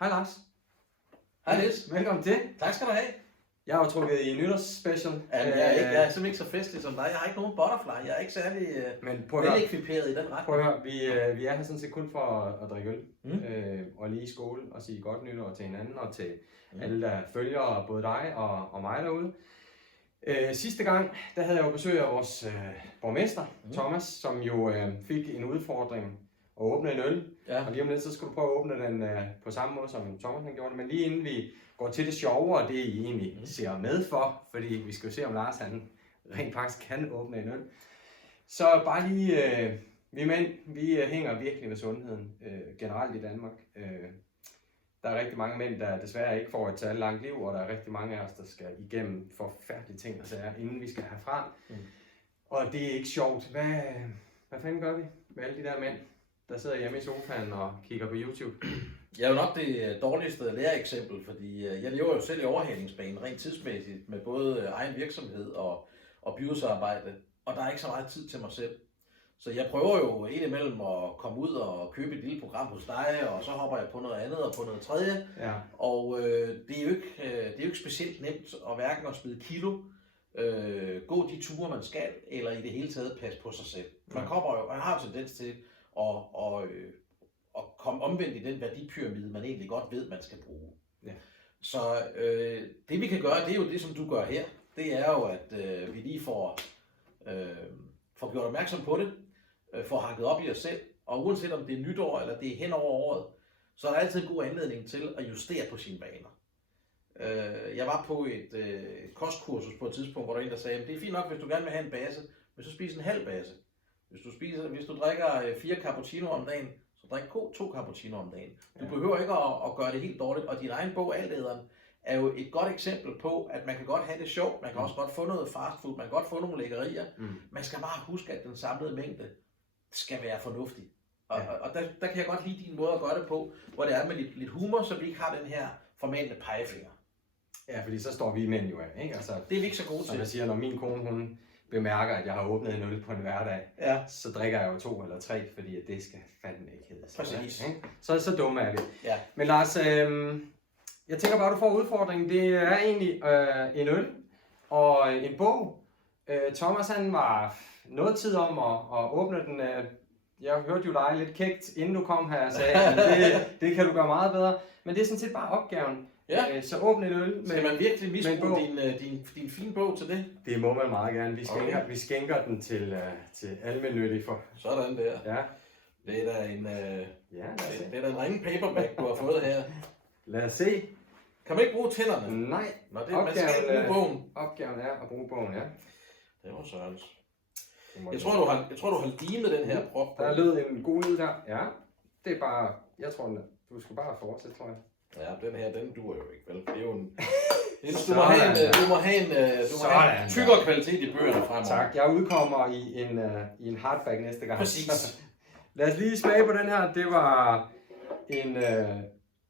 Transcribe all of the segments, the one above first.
Hej Lars. Hej Niels. Velkommen til. Tak skal du have. Jeg har jo trukket i nytårsspecial. Jeg er simpelthen ikke så festlig som dig. Jeg har ikke nogen butterfly. Jeg er ikke særlig velekviperet i den retning. Prøv at høre, vi er her sådan set kun for at drikke øl. Og lige i skole og sige godt nytår til hinanden og til alle, der følger både dig og mig derude. Sidste gang, der havde jeg jo besøg af vores borgmester, Thomas, som jo fik en udfordring at åbne en øl. Ja. Og lige om lidt, så skulle du prøve at åbne den på samme måde, som Thomas han gjorde det. Men lige inden vi går til det sjove, og det I egentlig ser med for, fordi vi skal jo se, om Lars han rent faktisk kan åbne en øl. Så bare lige, vi mænd, vi hænger virkelig ved sundheden generelt i Danmark. Der er rigtig mange mænd, der desværre ikke får et særligt langt liv, og der er rigtig mange af os, der skal igennem forfærdelige ting og sager, inden vi skal herfra. Og det er ikke sjovt. Hvad fanden gør vi med alle de der mænd, der sidder hjemme i sofaen og kigger på YouTube? Jeg er jo nok det dårligste læreeksempel, fordi jeg lever jo selv i overhalingsbanen rent tidsmæssigt med både egen virksomhed og byrådsarbejde, og der er ikke så meget tid til mig selv. Så jeg prøver jo indimellem at komme ud og købe et lille program hos dig, og så hopper jeg på noget andet og på noget tredje. Ja. Og det er jo ikke specielt nemt at hverken at smide kilo, gå de ture man skal, eller i det hele taget passe på sig selv. Man har jo tendens til at komme omvendt i den værdipyramide, man egentlig godt ved, man skal bruge. Ja. Så det vi kan gøre, det er jo det, som du gør her. Det er jo, at vi lige får gjort opmærksom på det, får hanket op i os selv, og uanset om det er nytår, eller det er hen over året, så er der altid en god anledning til at justere på sine vaner. Jeg var på et kostkursus på et tidspunkt, hvor der var en, der sagde, at det er fint nok, hvis du gerne vil have en base, men så spis en halv base. Hvis du drikker 4 cappuccino om dagen, så drik 2 cappuccino om dagen. Du behøver ikke at gøre det helt dårligt, og din egen bog, Altæderen, er jo et godt eksempel på, at man kan godt have det sjovt, man kan også godt få noget fast food, man kan godt få nogle lækkerier. Man skal bare huske, at den samlede mængde skal være fornuftig. Og der kan jeg godt lide din måde at gøre det på, hvor det er med lidt humor, så vi ikke har den her formanende pegefinger. Ja, fordi så står vi mænd jo af, ikke? Altså, det er vi ikke så gode til. Som jeg siger, når min kone, hun bemærker, at jeg har åbnet en øl på en hverdag, så drikker jeg jo 2 eller 3, fordi det skal fandme ikke hedde. Præcis. Så dumme er vi. Ja. Men Lars, jeg tænker bare, du får udfordringen. Det er egentlig en øl og en bog. Thomas han var noget tid om at åbne den. Jeg hørte jo dig lidt kægt, inden du kom her og sagde, at det kan du gøre meget bedre. Men det er sådan set bare opgaven. Ja. Så åbne en øl med. Skal man virkelig misbruge din fine bog til det? Det må man meget gerne. Vi skænker den til almennyttig for. Sådan der. Ja. Det er da en ringen paperback, du har fået her. Lad os se. Kan man ikke bruge tænderne? Nej. Man skal bruge bogen. Opgaven er at bruge bogen, ja. Det var Sørens. Jeg tror, du har limet den her prop. Der lød en god lyd der. Ja. Det er bare. Jeg tror, du skal bare fortsætte, tror jeg. Ja, den her, den duer jo ikke, vel? Det er jo en... Du må have en tykkere kvalitet i bøgerne fremover. Tak. Jeg udkommer i en hardback næste gang. Præcis. Lad os lige smage på den her. Det var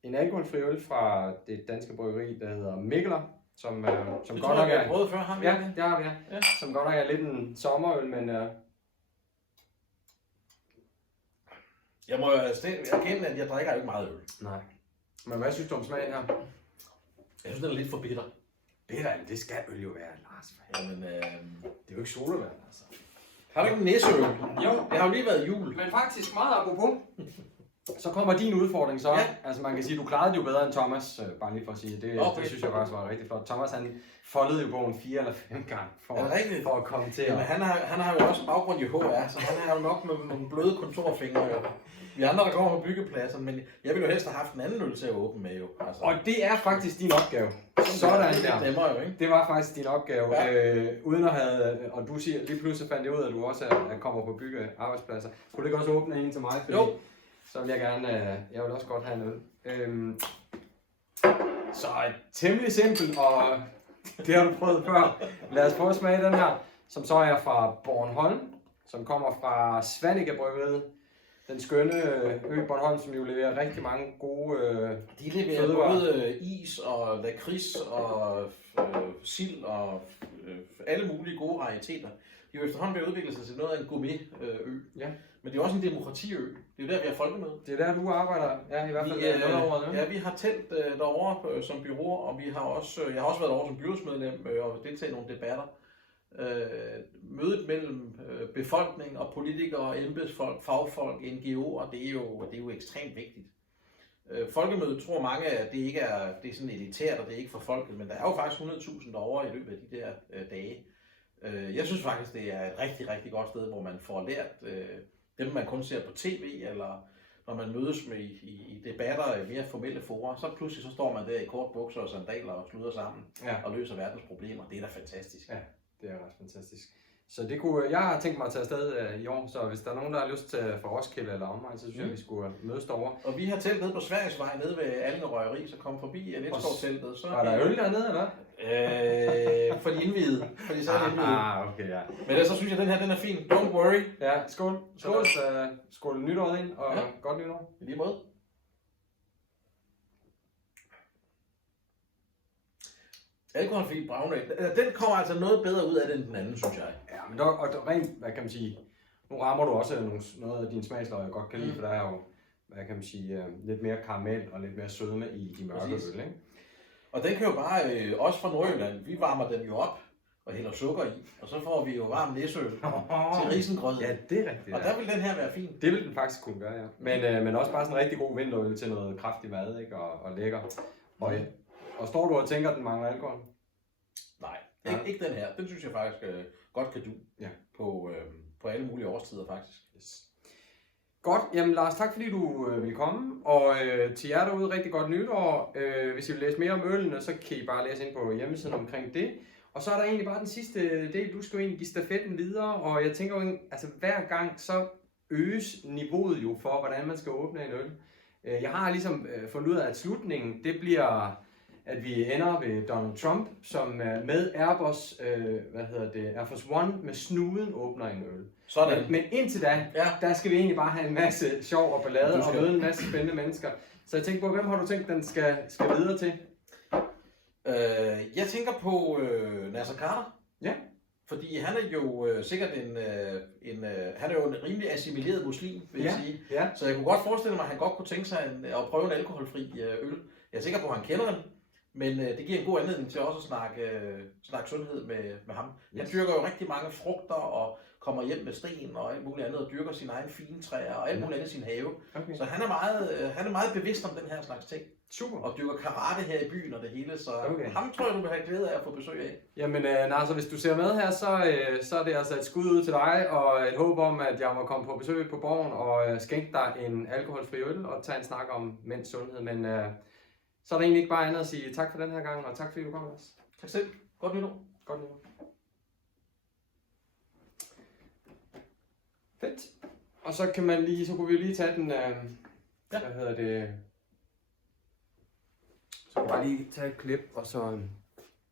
en alkoholfri øl fra det danske bryggeri, der hedder Mikkeler. Som godt nok er... prøvet før, har vi det? Det har vi, ja. Som godt nok er lidt en sommerøl, men... Jeg må erkende, at jeg drikker ikke meget øl. Nej. Men hvad synes du om smagen her? Jeg synes, den er lidt for bitter. Bitter? Det skal øl jo være, Lars. Jamen, det er jo ikke solvand, altså. Har du ikke en næseøl? Jo. Det har jo lige været jul. Men faktisk meget apropos. Så kommer din udfordring så. Ja. Altså man kan sige, du klarede det jo bedre end Thomas, bare lige for at sige. Det synes jeg faktisk var rigtig flot. Thomas han foldede jo bogen 4 eller 5 gange for at komme til. Jamen, han har jo også baggrund i HR, så han har jo nok nogle bløde kontorfingre. Jo. Vi andre, der kommer på byggepladsen, men jeg ville jo helst have haft en anden øl til at åbne med jo. Altså. Og det er faktisk din opgave. Sådan der. Jo, ikke? Det var faktisk din opgave. Ja. Uden at have, og du siger, lige pludselig fandt jeg ud af, at du også kommer på byggearbejdspladser. Kunne du ikke også åbne en til mig? Fordi jo. Så vil jeg gerne, jeg vil også godt have en øl. Så temmelig simpelt, og det har du prøvet før. Lad os prøve at smage den her, som så er fra Bornholm, som kommer fra Svanike Bryggeriet. Den skønne ø Bornholm, som jo leverer rigtig mange gode de leverer fødevarer. Både is og lakrids og sild og alle mulige gode varieteter. De er jo efterhånden ved at udvikle sig til noget af en gourmet ø. Ja. Men det er også en demokratiø. Det er jo der, vi har folkemøde. Det er der, du arbejder, ja, i hvert fald noget over det. Ja, vi har telt derovre som bureau, og vi har også, jeg har også været derovre som byrådsmedlem og deltaget i nogle debatter. Mødet mellem befolkning og politikere, embedsfolk, fagfolk, NGO'er, det er jo ekstremt vigtigt. Folkemødet tror mange, at det ikke er, det er sådan elitært, og det er ikke for folket, men der er jo faktisk 100.000 derovre i løbet af de der dage. Jeg synes faktisk, det er et rigtig, rigtig godt sted, hvor man får lært dem, man kun ser på tv, eller når man mødes med i debatter i mere formelle fora, så pludselig så står man der i kort bukser og sandaler og sluder sammen og løser verdens problemer. Det er da fantastisk. Ja, det er ret fantastisk. Så det kunne, jeg har tænkt mig at tage afsted i år, så hvis der er nogen, der har lyst til fra Roskilde eller omegn, så synes jeg, vi skulle mødes derovre. Og vi har telt nede på Sverigesvej, nede ved Allinge Røgeri, så kom forbi Lindskov-teltet. Var der øl dernede, eller hvad? For de indvidede. Fordi så er det indvidede. Okay, ja. Men så synes jeg, den her den er fin. Don't worry. Ja, skål. Skål nytåret ind, og godt nytår. I lige måde. Alkoholfri brownie, den kommer altså noget bedre ud af det end den anden, synes jeg. Ja, men og rent, hvad kan man sige, nu rammer du også noget af din smagsløg, jeg godt kan lide, for der er jo, hvad kan man sige, lidt mere karamel og lidt mere sødme i de mørke øl, ikke? Og den kan jo bare, også fra Nordjylland, vi varmer den jo op og hælder sukker i, og så får vi jo varm næsøl til risengrød. Ja, det er rigtigt. Og der vil den her være fin. Det vil den faktisk kunne gøre, ja. Men også bare sådan en rigtig god vinterøl til noget kraftig mad, ikke? Og lækker. Og står du og tænker, at den mangler alkohol? Nej, ikke den her. Den synes jeg faktisk godt kan du på alle mulige årstider faktisk. Yes. Godt, jamen Lars, tak fordi du vil komme, og til jer derude rigtig godt nytår. Hvis I vil læse mere om ølene, så kan I bare læse ind på hjemmesiden omkring det. Og så er der egentlig bare den sidste del, du skal jo egentlig give stafetten videre, og jeg tænker jo, altså hver gang så øges niveauet jo for, hvordan man skal åbne en øl. Jeg har ligesom fundet ud af, at slutningen, det bliver, at vi ender ved Donald Trump, som med Airbus, Air Force One med snuden åbner en øl. Sådan. Men indtil da, der skal vi egentlig bare have en masse sjov og ballade og møde en masse spændende mennesker. Så jeg tænker på, hvem har du tænkt, den skal videre til? Jeg tænker på Naser Khader. Ja. Fordi han er jo sikkert han er jo en rimelig assimileret muslim, vil jeg sige. Ja. Så jeg kunne godt forestille mig, at han godt kunne tænke sig at prøve en alkoholfri øl. Jeg er sikker på, at han kender den, men det giver en god anledning til også at snakke sundhed med ham. Han dyrker jo rigtig mange frugter og kommer hjem med sten og alt muligt andet og dyrker sine egne fine træer og alt muligt andet i sin have. Okay. Så han er meget bevidst om den her slags ting. Super. Og dyrker karate her i byen og det hele, så ham tror jeg, du vil have glæde af at få besøg af. Jamen, Nasser, hvis du ser med her, så er det altså et skud ud til dig, og et håb om, at jeg må komme på besøg på Borgen og skænke dig en alkoholfri øl og tage en snak om mænds sundhed. Men så er der egentlig ikke bare andet at sige tak for den her gang, og tak fordi du kom, Lars. Tak selv. Godt nytår. Godt nytår. Fedt. Og så kunne vi lige tage den, hvad hedder det, så bare lige tage et klip, og så